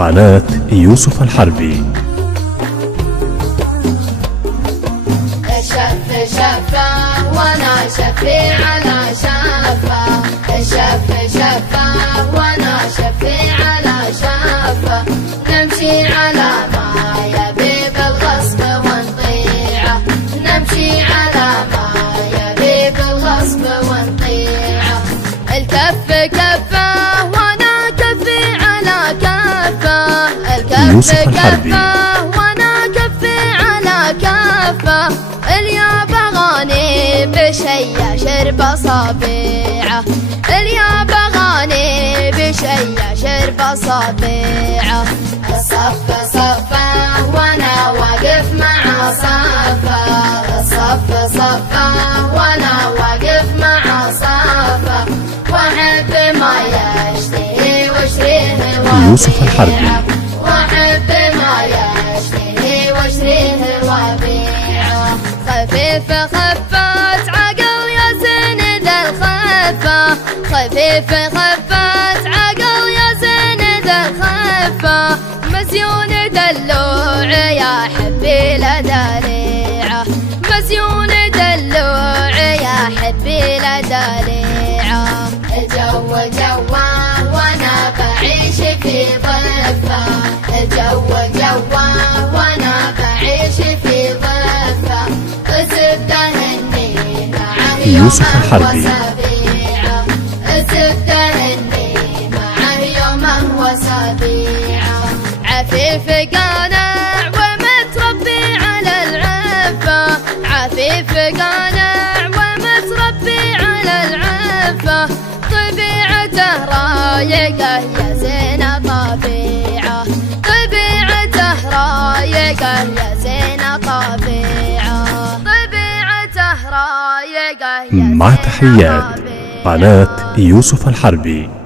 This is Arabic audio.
قناة يوسف الحربي. الشف شفه وانا شفي على شفه، الشف شفه وانا شفي على شفه، نمشي على ما يبي بالغصب ونطيعه، نمشي على ما يبي بالغصب ونطيعه. الكف كفه وانا كفي على كفه، الكف كفه وانا كفي على كفه، اليا بغاني بشي شرب صبيعه، اليا بغاني بشي شرب صبيعه. الصف صفه وانا واقف مع صفه، الصف صفه وانا واقف مع صفه، واحب ما يشتهي واشتريه يوسف الحربي، واحب ما يشتهي واشتريه وبيعه. خفيف خفت عقل يا زين ذا الخفه، خفيف خفت عقل يا زين ذا الخفه، مزيون دلوع يا حبي لدليعه، مزيون دلوع يا حبي لدليعه. الجو جوه وانا بعيش في ضفه، الجو جوه وانا بعيش في ضفه، الزبده هني معه يوسف الحربي، وسبيعه، الزبده هني معه يومه وسبيعه. عفيف قانع ومتربي على العفه، عفيف قانع ومتربي على العفه، طبيعته رايقه يا زين طبيعه، طبيعته رايقه يا زين طبيعه، طبيعته رايقه يا زين. مع تحيات قناة يوسف الحربي.